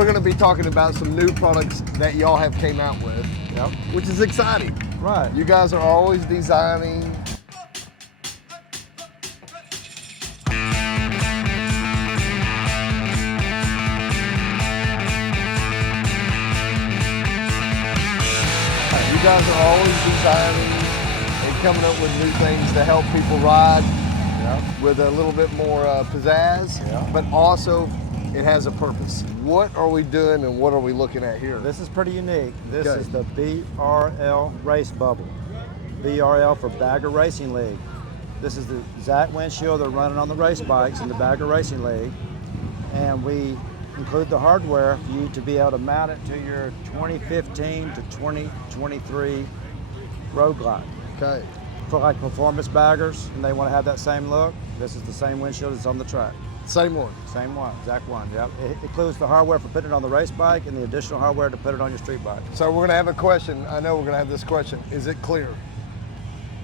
we're going to be talking about some new products that y'all have came out with, Yep. which is exciting. Right. You guys are always designing. You guys are always designing and coming up with new things to help people ride with a little bit more pizzazz, but also it has a purpose. What are we doing and what are we looking at here? This is pretty unique. This is the BRL Race Bubble. BRL for Bagger Racing League. This is the exact windshield they're running on the race bikes in the Bagger Racing League. And we include the hardware for you to be able to mount it to your 2015 to 2023 Road Glide. Okay. For like performance baggers and they want to have that same look, this is the same windshield that's on the track. Same one. Same one, exact one, yep. It includes the hardware for putting it on the race bike and the additional hardware to put it on your street bike. So we're gonna have a question. I know we're gonna have this question. Is it clear?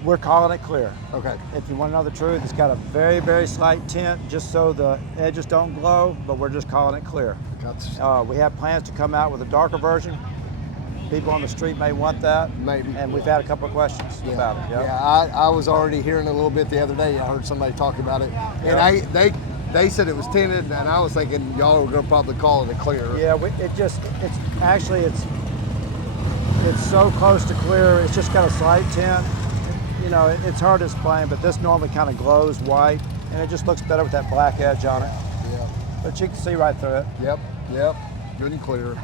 We're calling it clear. Okay. If you want to know the truth, it's got a very, very slight tint just so the edges don't glow, but we're just calling it clear. Gotcha. We have plans to come out with a darker version. People on the street may want that. Maybe. And we've had a couple of questions about it. Yep. Yeah, I was already hearing a little bit the other day. I heard somebody talk about it. And they said it was tinted, and I was thinking y'all were gonna probably call it a clear. Yeah, it's so close to clear. It's just got a slight tint. You know, it's hard to explain, but this normally kind of glows white, and it just looks better with that black edge on it. Yeah. But you can see right through it. Yep. Good and clear.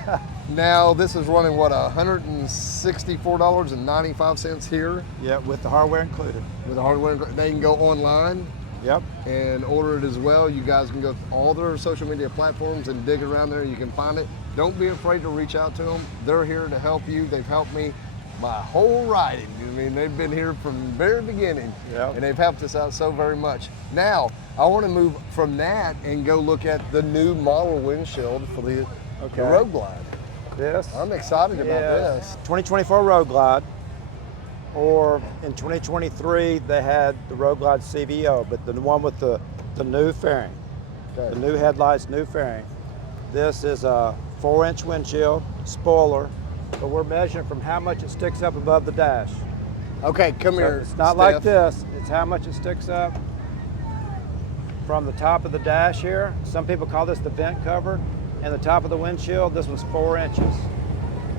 Now this is running what, $164.95 here? Yeah, with the hardware included. With the hardware, they can go online. Yep. And order it as well. You guys can go to all their social media platforms and dig around there. You can find it. Don't be afraid to reach out to them. They're here to help you. They've helped me my whole riding. I mean, they've been here from the very beginning, and they've helped us out so very much. Now, I want to move from that and go look at the new model windshield for the Road Glide. This. I'm excited about this. 2024 Road Glide, or in 2023 they had the Road Glide CVO, but the one with the new fairing, the new headlights, new fairing. This is a 4-inch windshield, spoiler, but we're measuring from how much it sticks up above the dash. Okay, come here. It's not like this, it's how much it sticks up from the top of the dash here. Some people call this the vent cover, and the top of the windshield, this one's 4 inches.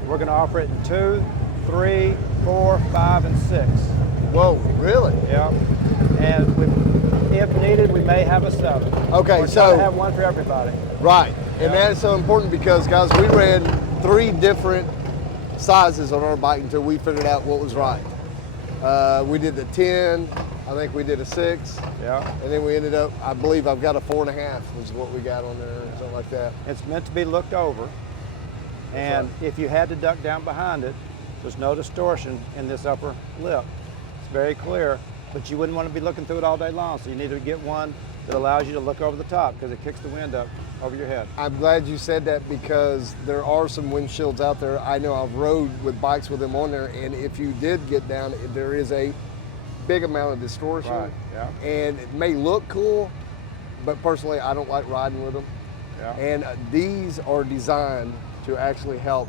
We're gonna offer it in 2, 3, 4, 5, and 6. Whoa, really? Yeah, and if needed, we may have a 7. Okay, we're so trying to have one for everybody. Right, and that is so important because, guys, we ran 3 different sizes on our bike until we figured out what was right. We did the 10, I think we did a 6, and then we ended up, I believe I've got a 4.5, which is what we got on there, something like that. It's meant to be looked over, and if you had to duck down behind it, there's no distortion in this upper lip. It's very clear, but you wouldn't want to be looking through it all day long, so you need to get one that allows you to look over the top because it kicks the wind up over your head. I'm glad you said that because there are some windshields out there. I know I've rode with bikes with them on there, and if you did get down, there is a big amount of distortion. Right, and it may look cool, but personally I don't like riding with them. And these are designed to actually help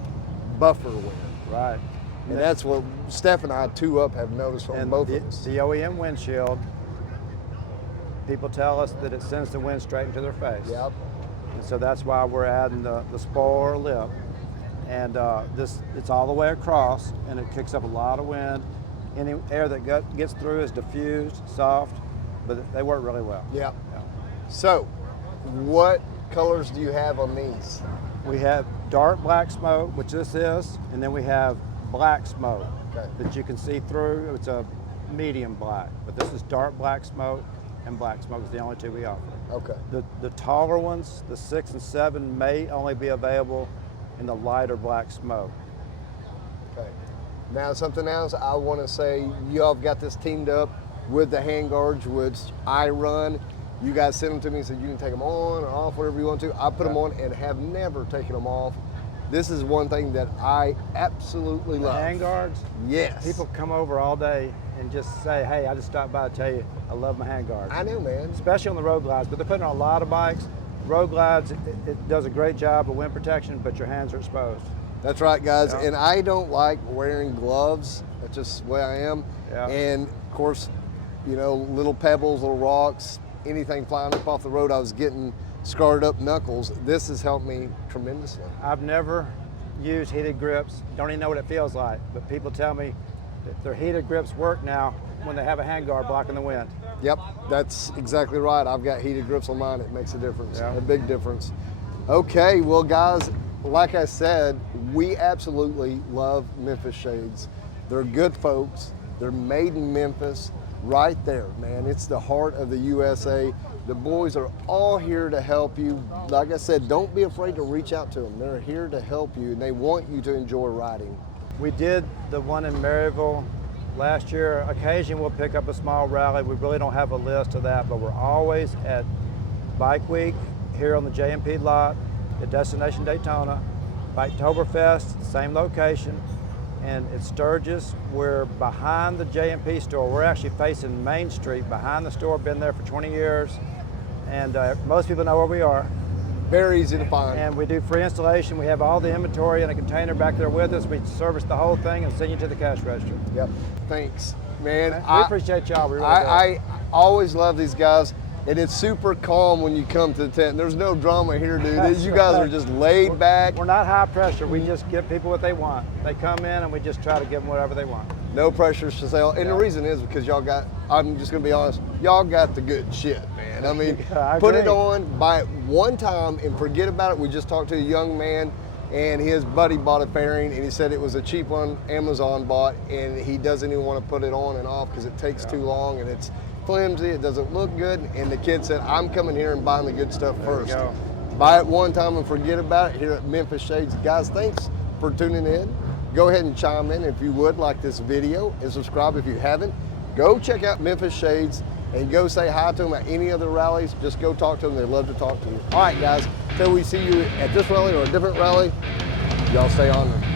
buffer wind. Right. And that's what Steph and I, two up, have noticed from both of us. The OEM windshield, people tell us that it sends the wind straight into their face. Yep. And so that's why we're adding the spoiler lip. And it's all the way across, and it kicks up a lot of wind. Any air that gets through is diffused, soft, but they work really well. Yeah. So, what colors do you have on these? We have dark black smoke, which this is, and then we have black smoke that you can see through. It's a medium black, but this is dark black smoke, and black smoke is the only two we offer. Okay. The taller ones, the 6 and 7, may only be available in the lighter black smoke. Okay. Now something else I want to say, y'all have got this teamed up with the handguards, which I run. You guys sent them to me and said you can take them on or off, whatever you want to. I put them on and have never taken them off. This is one thing that I absolutely love. Handguards? Yes. People come over all day and just say, hey, I just stopped by to tell you I love my handguards. I know, man. Especially on the road glides, but they're putting on a lot of bikes. Road glides, it does a great job of wind protection, but your hands are exposed. That's right, guys. Yeah. And I don't like wearing gloves. That's just the way I am. Yeah. And of course, you know, little pebbles, little rocks, anything flying up off the road, I was getting scarred up knuckles. This has helped me tremendously. I've never used heated grips. Don't even know what it feels like. But people tell me that their heated grips work now when they have a handguard blocking the wind. Yep, that's exactly right. I've got heated grips on mine. It makes a difference, Yeah. a big difference. Okay, well, guys, like I said, we absolutely love Memphis Shades. They're good folks. They're made in Memphis, right there, man. It's the heart of the USA. The boys are all here to help you. Like I said, don't be afraid to reach out to them. They're here to help you, and they want you to enjoy riding. We did the one in Maryville last year. Occasionally we'll pick up a small rally. We really don't have a list of that, but we're always at Bike Week here on the JMP lot at Destination Daytona. Biketoberfest, same location, and at Sturgis, we're behind the JMP store. We're actually facing Main Street behind the store, been there for 20 years, and most people know where we are. Very easy to find. And we do free installation. We have all the inventory in a container back there with us. We service the whole thing and send you to the cash register. Yep. Thanks, man. We appreciate y'all. We really do. I always love these guys, and it's super calm when you come to the tent. There's no drama here, dude. You guys are just laid back. We're not high pressure. We just give people what they want. They come in and we just try to give them whatever they want. No pressures to sell. And the reason is because y'all got, I'm just gonna be honest, y'all got the good shit, man. I mean, I put it agree. on, buy it one time and forget about it. We just talked to a young man and his buddy bought a fairing and he said it was a cheap one Amazon bought and he doesn't even want to put it on and off because it takes too long and it's flimsy, it doesn't look good. And the kid said, I'm coming here and buying the good stuff first. There you go. Buy it one time and forget about it here at Memphis Shades. Guys, thanks for tuning in. Go ahead and chime in if you would like this video and subscribe if you haven't. Go check out Memphis Shades and go say hi to them at any other rallies. Just go talk to them. They'd love to talk to you. All right, guys, till we see you at this rally or a different rally, y'all stay on them.